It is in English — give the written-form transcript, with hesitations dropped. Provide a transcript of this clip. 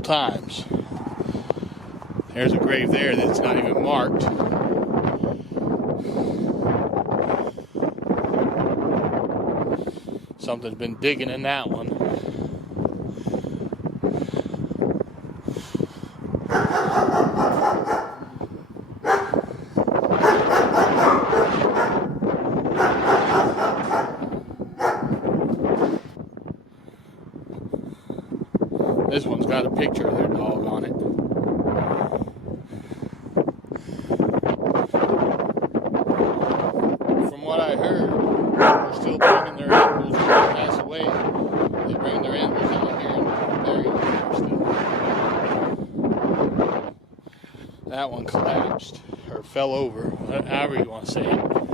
times. There's a grave there that's not even marked. Something's been digging in that one. This one's got a picture of their dog on it. From what I heard, they're still bringing their animals when they pass away. They bring their animals out here and bury them there still. That one collapsed, or fell over, however you want to say it.